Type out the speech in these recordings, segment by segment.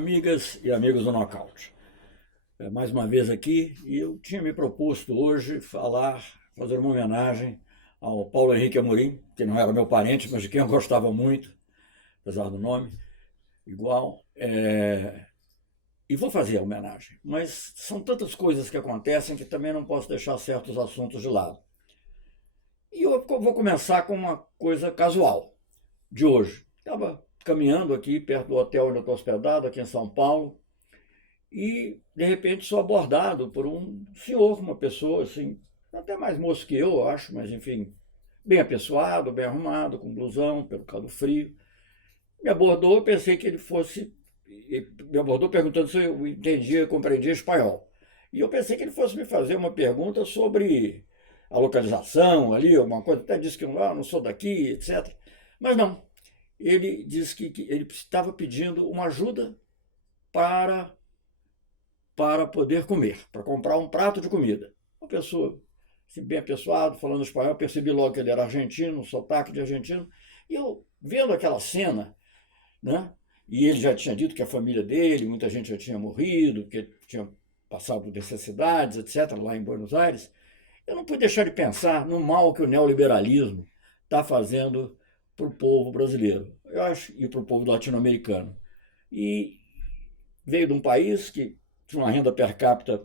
Amigas e amigos do Nocaute. Mais uma vez aqui, e eu tinha me proposto hoje fazer uma homenagem ao Paulo Henrique Amorim, que não era meu parente, mas de quem eu gostava muito, apesar do nome, igual. E vou fazer a homenagem, mas são tantas coisas que acontecem que também não posso deixar certos assuntos de lado. E eu vou começar com uma coisa casual de hoje. Estava caminhando aqui perto do hotel onde eu estou hospedado, aqui em São Paulo, e de repente sou abordado por um senhor, uma pessoa assim, até mais moço que eu acho, mas enfim, bem apessoado, bem arrumado, com blusão, pelo causa do frio. Me abordou, eu pensei que ele fosse. Me abordou perguntando se eu entendia, compreendia espanhol. E eu pensei que ele fosse me fazer uma pergunta sobre a localização ali, alguma coisa, até disse que eu não sou daqui, etc. Mas não. Ele disse que ele estava pedindo uma ajuda para, para poder comer, para comprar um prato de comida. Uma pessoa assim, bem apessoado, falando espanhol, percebi logo que ele era argentino, um sotaque de argentino. E eu, vendo aquela cena, né? E ele já tinha dito que a família dele, muita gente já tinha morrido, que tinha passado necessidades, etc., lá em Buenos Aires. Eu não pude deixar de pensar no mal que o neoliberalismo está fazendo para o povo brasileiro, eu acho, e para o povo latino-americano. E veio de um país que tinha uma renda per capita,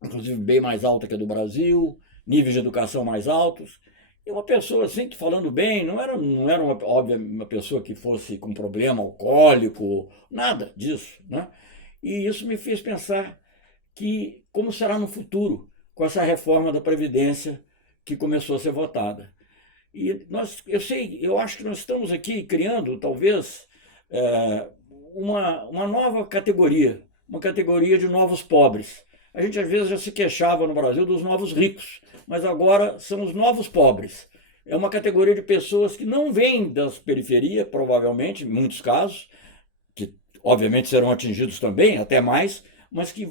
inclusive, bem mais alta que a do Brasil, níveis de educação mais altos, e uma pessoa assim, falando bem, não era óbvio, uma pessoa que fosse com problema alcoólico, nada disso, né? E isso me fez pensar que como será no futuro com essa reforma da Previdência que começou a ser votada. E eu acho que nós estamos aqui criando, talvez, uma nova categoria, uma categoria de novos pobres. A gente às vezes já se queixava no Brasil dos novos ricos, mas agora são os novos pobres. É uma categoria de pessoas que não vêm das periferias, provavelmente, em muitos casos, que obviamente serão atingidos também, até mais, mas que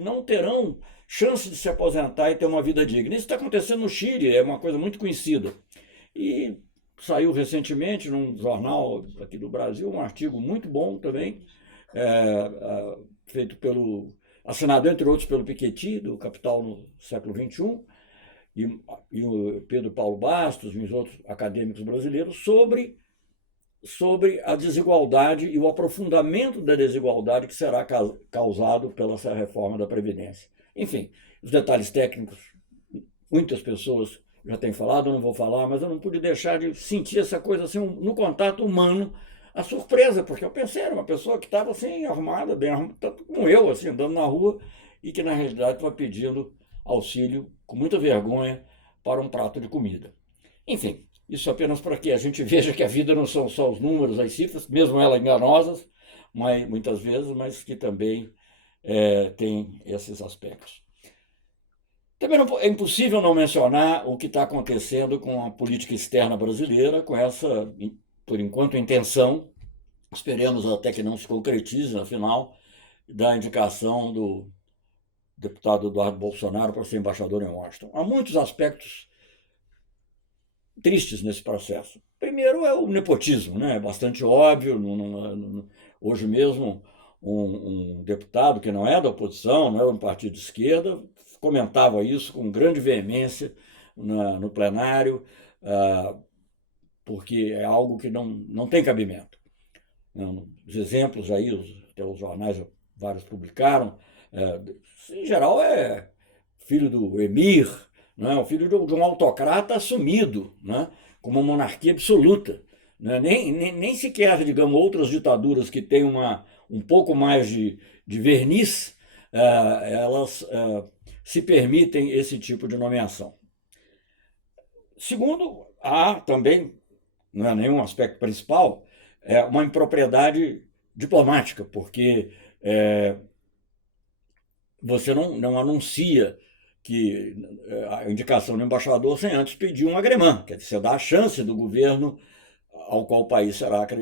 não terão chance de se aposentar e ter uma vida digna. Isso está acontecendo no Chile, é uma coisa muito conhecida. E saiu recentemente num jornal aqui do Brasil um artigo muito bom também, feito assinado entre outros pelo Piketty, do Capital no século XXI, e o Pedro Paulo Bastos e os outros acadêmicos brasileiros, sobre a desigualdade e o aprofundamento da desigualdade que será causado pela essa reforma da Previdência. Enfim, os detalhes técnicos, muitas pessoas já têm falado, eu não vou falar, mas eu não pude deixar de sentir essa coisa assim, no contato humano, a surpresa, porque eu pensei, era uma pessoa que estava assim, arrumada, bem arrumada, tanto como eu, assim, andando na rua, e que na realidade estava pedindo auxílio, com muita vergonha, para um prato de comida. Enfim, isso apenas para que a gente veja que a vida não são só os números, as cifras, mesmo elas enganosas, mas, muitas vezes, mas que também tem esses aspectos. Também é impossível não mencionar o que está acontecendo com a política externa brasileira, com essa, por enquanto, intenção, esperemos até que não se concretize, afinal, da indicação do deputado Eduardo Bolsonaro para ser embaixador em Washington. Há muitos aspectos tristes nesse processo. Primeiro é o nepotismo, né? É bastante óbvio. Hoje mesmo, um deputado que não é da oposição, não é de um partido de esquerda, comentava isso com grande veemência no plenário, porque é algo que não tem cabimento. Os exemplos aí, até os jornais vários publicaram, em geral é filho do emir, né? O filho de um autocrata assumido, né? Com uma monarquia absoluta. Né? Nem sequer, digamos, outras ditaduras que têm um pouco mais de verniz, elas se permitem esse tipo de nomeação. Segundo, há também, não é nenhum aspecto principal, uma impropriedade diplomática, porque você não anuncia que a indicação do embaixador sem antes pedir um agremã, quer dizer, você dá a chance do governo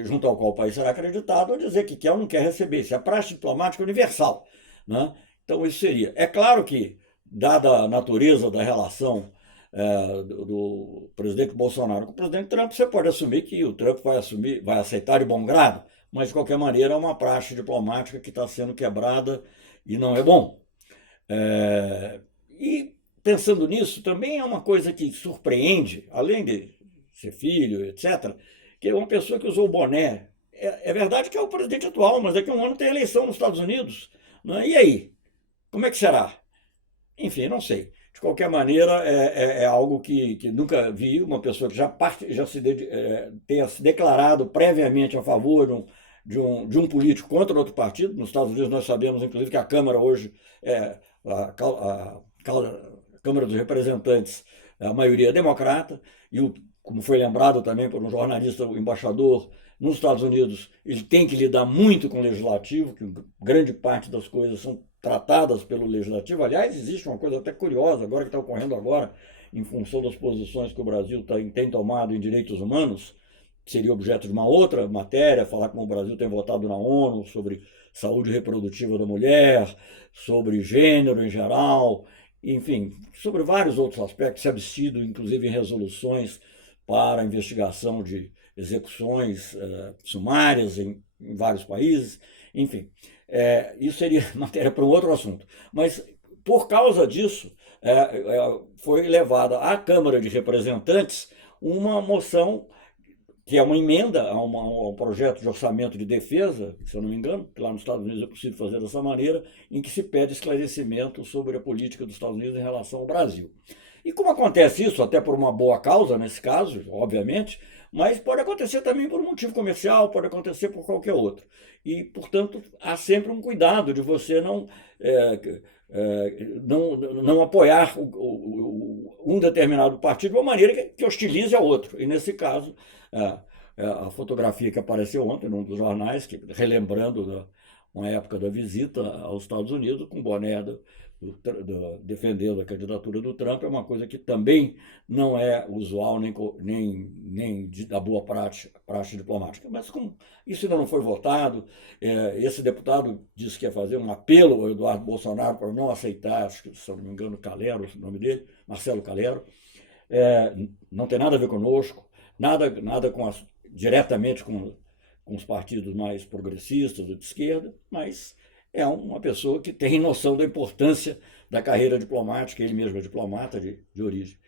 junto ao qual o país será acreditado a dizer que quer ou não quer receber. Isso é praxe diplomática universal. Né? Então, isso seria. É claro que, dada a natureza da relação do presidente Bolsonaro com o presidente Trump, você pode assumir que o Trump vai aceitar de bom grado, mas de qualquer maneira é uma praxe diplomática que está sendo quebrada e não é bom. E pensando nisso, também é uma coisa que surpreende, além de ser filho, etc., que é uma pessoa que usou o boné. É verdade que é o presidente atual, mas daqui a um ano tem eleição nos Estados Unidos. Né? E aí? Como é que será? Enfim, não sei. De qualquer maneira, é algo que nunca vi uma pessoa que já tenha se declarado previamente a favor de um político contra outro partido. Nos Estados Unidos nós sabemos, inclusive, que a Câmara hoje, a Câmara dos Representantes, a maioria é democrata, e como foi lembrado também por um jornalista, o embaixador nos Estados Unidos, ele tem que lidar muito com o legislativo, que grande parte das coisas são tratadas pelo legislativo. Aliás, existe uma coisa até curiosa agora que está ocorrendo agora, em função das posições que o Brasil tem tomado em direitos humanos, que seria objeto de uma outra matéria, falar como o Brasil tem votado na ONU sobre saúde reprodutiva da mulher, sobre gênero em geral, enfim, sobre vários outros aspectos, se abstido, inclusive em resoluções para investigação de execuções sumárias em vários países, enfim. Isso seria matéria para um outro assunto. Mas, por causa disso, foi levada à Câmara de Representantes uma moção, que é uma emenda a um projeto de orçamento de defesa, se eu não me engano, que lá nos Estados Unidos é possível fazer dessa maneira, em que se pede esclarecimento sobre a política dos Estados Unidos em relação ao Brasil. E como acontece isso, até por uma boa causa, nesse caso, obviamente, mas pode acontecer também por um motivo comercial, pode acontecer por qualquer outro. E, portanto, há sempre um cuidado de você não apoiar um determinado partido de uma maneira que hostilize a outro. E, nesse caso, a fotografia que apareceu ontem num dos jornais, relembrando uma época da visita aos Estados Unidos, com boné defendendo a candidatura do Trump, é uma coisa que também não é usual nem da boa praxe diplomática. Mas como isso ainda não foi votado, esse deputado disse que ia fazer um apelo ao Eduardo Bolsonaro para não aceitar, acho que, se não me engano, Calero, o nome dele, Marcelo Calero, não tem nada a ver conosco, nada diretamente com os partidos mais progressistas ou de esquerda, mas é uma pessoa que tem noção da importância da carreira diplomática, ele mesmo é diplomata de origem.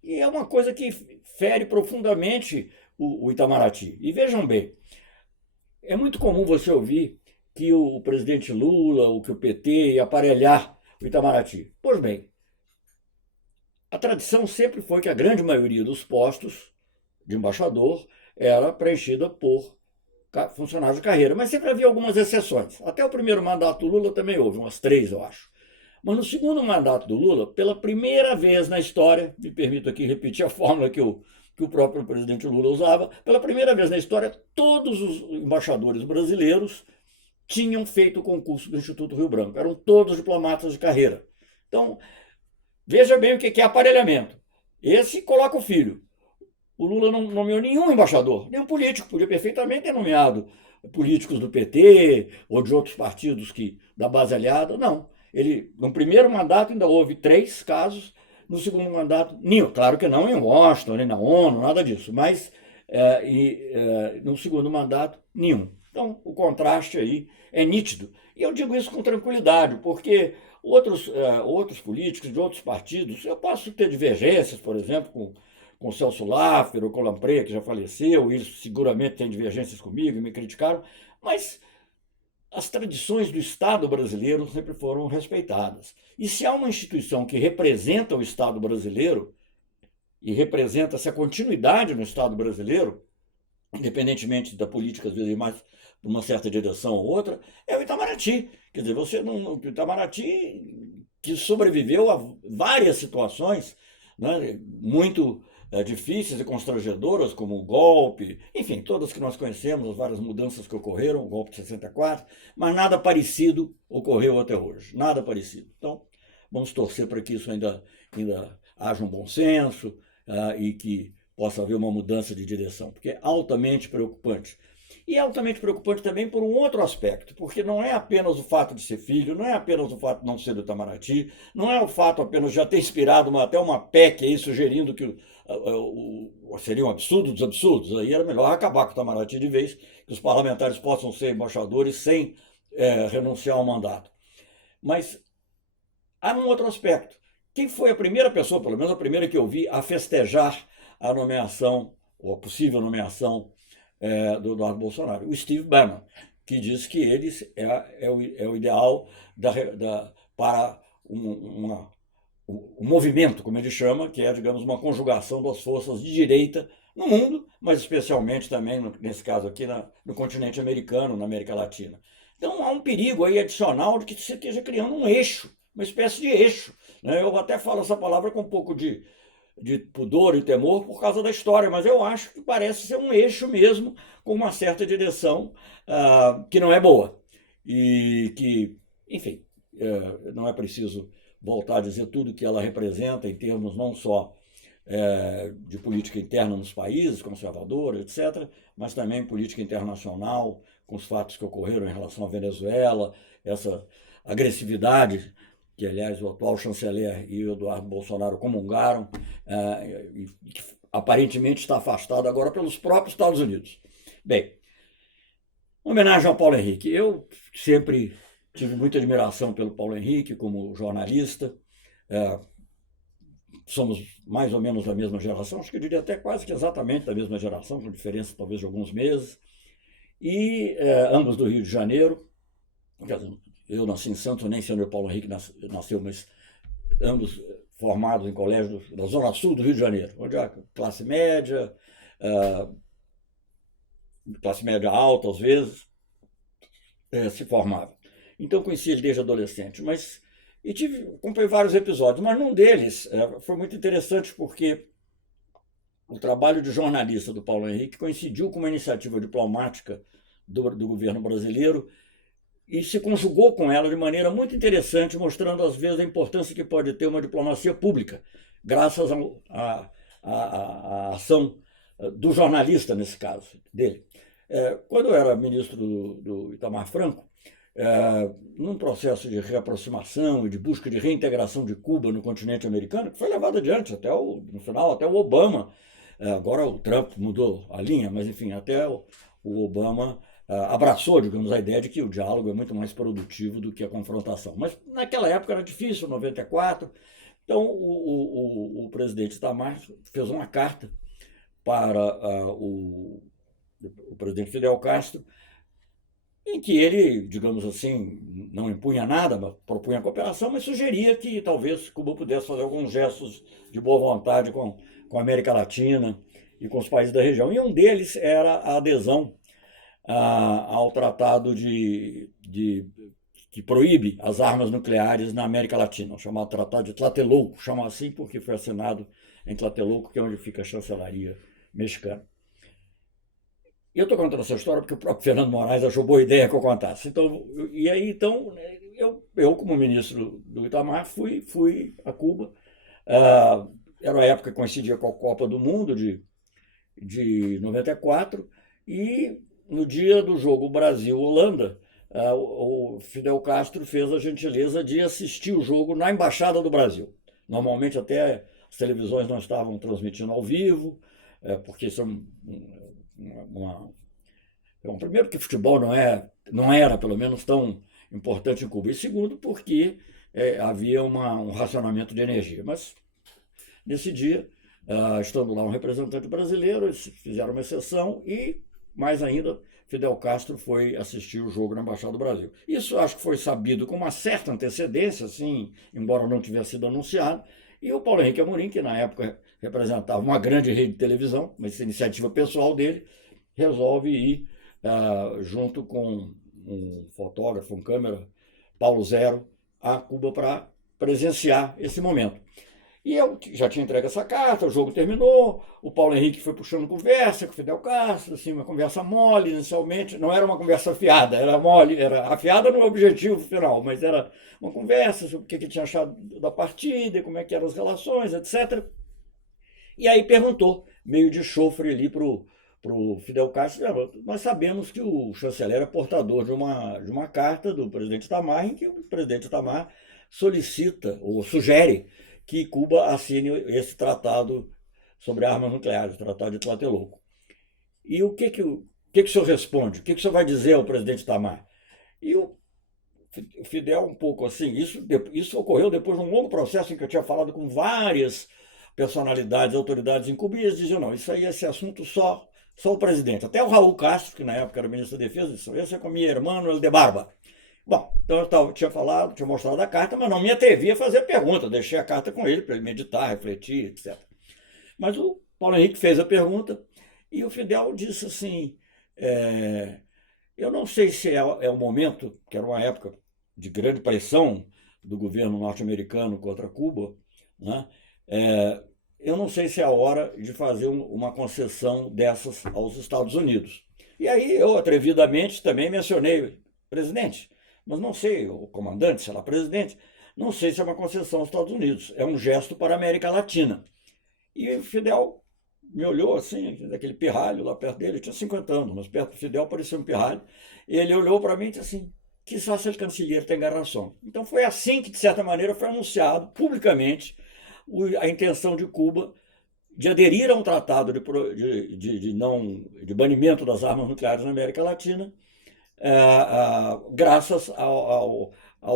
E é uma coisa que fere profundamente o Itamaraty. E vejam bem, é muito comum você ouvir que o presidente Lula, ou que o PT ia aparelhar o Itamaraty. Pois bem, a tradição sempre foi que a grande maioria dos postos de embaixador era preenchida por funcionários de carreira, mas sempre havia algumas exceções. Até o primeiro mandato do Lula também houve, umas 3, eu acho. Mas no segundo mandato do Lula, pela primeira vez na história, me permito aqui repetir a fórmula que o próprio presidente Lula usava, pela primeira vez na história, todos os embaixadores brasileiros tinham feito o concurso do Instituto Rio Branco. Eram todos diplomatas de carreira. Então, veja bem o que é aparelhamento. Esse coloca o filho. O Lula não nomeou nenhum embaixador, nenhum político. Podia perfeitamente ter nomeado políticos do PT ou de outros partidos da base aliada. Não. Ele, no primeiro mandato ainda houve 3 casos, no segundo mandato, nenhum. Claro que não em Washington, nem na ONU, nada disso, mas no segundo mandato, nenhum. Então, o contraste aí é nítido. E eu digo isso com tranquilidade, porque outros políticos de outros partidos, eu posso ter divergências, por exemplo, com o Celso Laffer ou com o Lampreia, que já faleceu, eles seguramente têm divergências comigo e me criticaram, mas as tradições do Estado brasileiro sempre foram respeitadas. E se há uma instituição que representa o Estado brasileiro e representa essa continuidade no Estado brasileiro, independentemente da política, às vezes mais de uma certa direção ou outra, é o Itamaraty. Quer dizer, o Itamaraty que sobreviveu a várias situações, né, muito difíceis e constrangedoras, como o golpe, enfim, todas que nós conhecemos, as várias mudanças que ocorreram, o golpe de 64, mas nada parecido ocorreu até hoje, nada parecido. Então, vamos torcer para que isso ainda haja um bom senso e que possa haver uma mudança de direção, porque é altamente preocupante. E é altamente preocupante também por um outro aspecto, porque não é apenas o fato de ser filho, não é apenas o fato de não ser do Itamaraty, não é o fato apenas de já ter inspirado até uma PEC aí sugerindo que seria um absurdo dos absurdos, aí era melhor acabar com o Itamaraty de vez, que os parlamentares possam ser embaixadores sem renunciar ao mandato. Mas há um outro aspecto. Quem foi a primeira pessoa, pelo menos a primeira que eu vi, a festejar a nomeação, ou a possível nomeação do Eduardo Bolsonaro? O Steve Bannon, que diz que ele é o ideal para um movimento, como ele chama, que é, digamos, uma conjugação das forças de direita no mundo, mas especialmente também, nesse caso aqui, no continente americano, na América Latina. Então há um perigo aí adicional de que se esteja criando um eixo, uma espécie de eixo. Né? Eu até falo essa palavra com um pouco de pudor e temor por causa da história, mas eu acho que parece ser um eixo mesmo, com uma certa direção que não é boa. E que, enfim, não é preciso voltar a dizer tudo que ela representa em termos não só de política interna nos países, conservadora, etc., mas também política internacional, com os fatos que ocorreram em relação à Venezuela, essa agressividade que, aliás, o atual chanceler e o Eduardo Bolsonaro comungaram, e que aparentemente está afastado agora pelos próprios Estados Unidos. Bem, homenagem ao Paulo Henrique. Eu sempre tive muita admiração pelo Paulo Henrique como jornalista. Somos mais ou menos da mesma geração, acho que eu diria até quase que exatamente da mesma geração, com diferença talvez de alguns meses. E ambos do Rio de Janeiro. Quer dizer, eu nasci em Santos, nem sei onde o Paulo Henrique nasceu, mas ambos formados em colégios da Zona Sul do Rio de Janeiro, onde a classe média alta, às vezes, se formava. Então conheci ele desde adolescente, acompanhei vários episódios, mas num deles foi muito interessante porque o trabalho de jornalista do Paulo Henrique coincidiu com uma iniciativa diplomática do governo brasileiro e se conjugou com ela de maneira muito interessante, mostrando às vezes a importância que pode ter uma diplomacia pública, graças à ação do jornalista, nesse caso, dele. Quando eu era ministro do Itamar Franco, num processo de reaproximação e de busca de reintegração de Cuba no continente americano, que foi levado adiante no final, até o Obama, agora o Trump mudou a linha, mas enfim, até o Obama abraçou, digamos, a ideia de que o diálogo é muito mais produtivo do que a confrontação. Mas naquela época era difícil, 94, então o presidente Itamar fez uma carta para o presidente Fidel Castro, em que ele, digamos assim, não impunha nada, mas propunha cooperação, mas sugeria que talvez Cuba pudesse fazer alguns gestos de boa vontade com a América Latina e com os países da região. E um deles era a adesão ao tratado que proíbe as armas nucleares na América Latina, o chamado Tratado de Tlatelolco, chama assim porque foi assinado em Tlatelolco, que é onde fica a chancelaria mexicana. E eu estou contando essa história porque o próprio Fernando Moraes achou boa ideia que eu contasse. Então, eu como ministro do Itamar, fui a Cuba. Era uma época que coincidia com a Copa do Mundo de 94, e no dia do jogo Brasil-Holanda, o Fidel Castro fez a gentileza de assistir o jogo na Embaixada do Brasil. Normalmente até as televisões não estavam transmitindo ao vivo, porque são primeiro que futebol não era pelo menos tão importante em Cuba, e segundo porque havia um racionamento de energia. Mas nesse dia, estando lá um representante brasileiro, eles fizeram uma exceção e, mais ainda, Fidel Castro foi assistir o jogo na Embaixada do Brasil. Isso acho que foi sabido com uma certa antecedência, assim, embora não tivesse sido anunciado, e o Paulo Henrique Amorim, que na época representava uma grande rede de televisão, mas essa iniciativa pessoal dele, resolve ir junto com um fotógrafo, um câmera, Paulo Zero, a Cuba para presenciar esse momento. E eu já tinha entregue essa carta, o jogo terminou, o Paulo Henrique foi puxando conversa com o Fidel Castro, assim, uma conversa mole inicialmente, não era uma conversa afiada, era mole, era afiada no objetivo final, mas era uma conversa sobre o que ele tinha achado da partida, como é que eram as relações, etc. E aí perguntou, meio de chofre ali, para o o Fidel Castro, nós sabemos que o chanceler é portador de uma carta do presidente Itamar, em que o presidente Itamar solicita ou sugere que Cuba assine esse tratado sobre armas nucleares, o Tratado de Tlatelolco. E o senhor responde? O que o senhor vai dizer ao presidente Itamar? E o Fidel, um pouco assim, isso ocorreu depois de um longo processo em que eu tinha falado com várias personalidades, autoridades em Cuba, e eles diziam, não, isso aí, esse assunto só o presidente. Até o Raul Castro, que na época era ministro da Defesa, disse, esse é com minha irmã, ele de Barba. Bom, então tinha falado, tinha mostrado a carta, mas não me atrevi a fazer pergunta, deixei a carta com ele para ele meditar, refletir, etc. Mas o Paulo Henrique fez a pergunta e o Fidel disse assim, eu não sei se é o momento, que era uma época de grande pressão do governo norte-americano contra Cuba, né? Eu não sei se é a hora de fazer uma concessão dessas aos Estados Unidos. E aí eu atrevidamente também mencionei, presidente, mas não sei, o comandante, sei lá, presidente, não sei se é uma concessão aos Estados Unidos, é um gesto para a América Latina. E o Fidel me olhou assim, daquele pirralho lá perto dele, eu tinha 50 anos, mas perto do Fidel parecia um pirralho, e ele olhou para mim e disse assim, quizás o canciller tenha razão. Então foi assim que, de certa maneira, foi anunciado publicamente a intenção de Cuba de aderir a um tratado de banimento das armas nucleares na América Latina, graças ao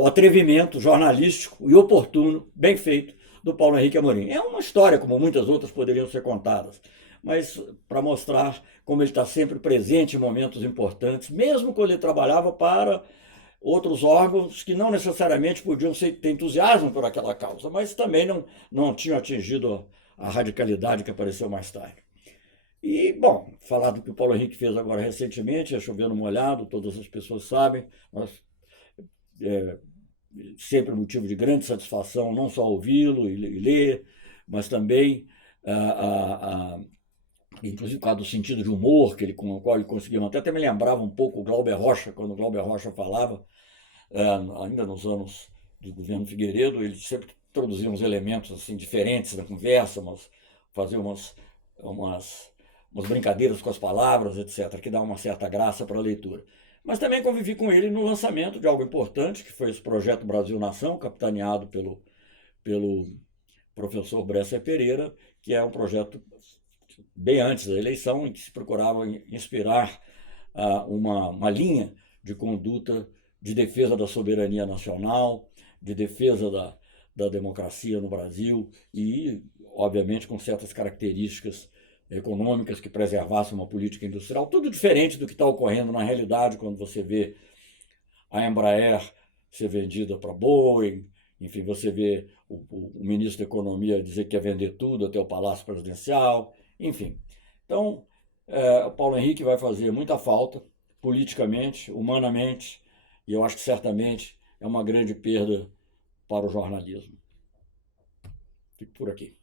atrevimento jornalístico e oportuno, bem feito, do Paulo Henrique Amorim. É uma história, como muitas outras poderiam ser contadas, mas para mostrar como ele está sempre presente em momentos importantes, mesmo quando ele trabalhava para outros órgãos que não necessariamente podiam ter entusiasmo por aquela causa, mas também não tinham atingido a radicalidade que apareceu mais tarde. E, bom, falar do que o Paulo Henrique fez agora recentemente, é chovendo molhado, todas as pessoas sabem, mas sempre motivo de grande satisfação não só ouvi-lo e ler, mas também, inclusive por causa do sentido de humor com o qual ele conseguia manter. Até me lembrava um pouco o Glauber Rocha, quando o Glauber Rocha falava, ainda nos anos do governo Figueiredo, ele sempre introduzia uns elementos assim, diferentes na conversa, fazia umas brincadeiras com as palavras, etc., que dá uma certa graça para a leitura. Mas também convivi com ele no lançamento de algo importante, que foi esse projeto Brasil Nação, capitaneado pelo professor Bresser Pereira, que é um projeto bem antes da eleição, em que se procurava inspirar uma linha de conduta de defesa da soberania nacional, de defesa da democracia no Brasil e, obviamente, com certas características econômicas que preservassem uma política industrial, tudo diferente do que está ocorrendo na realidade quando você vê a Embraer ser vendida para Boeing, enfim, você vê o ministro da Economia dizer que quer vender tudo até o Palácio Presidencial, enfim. Então, o Paulo Henrique vai fazer muita falta, politicamente, humanamente, e eu acho que certamente é uma grande perda para o jornalismo. Fico por aqui.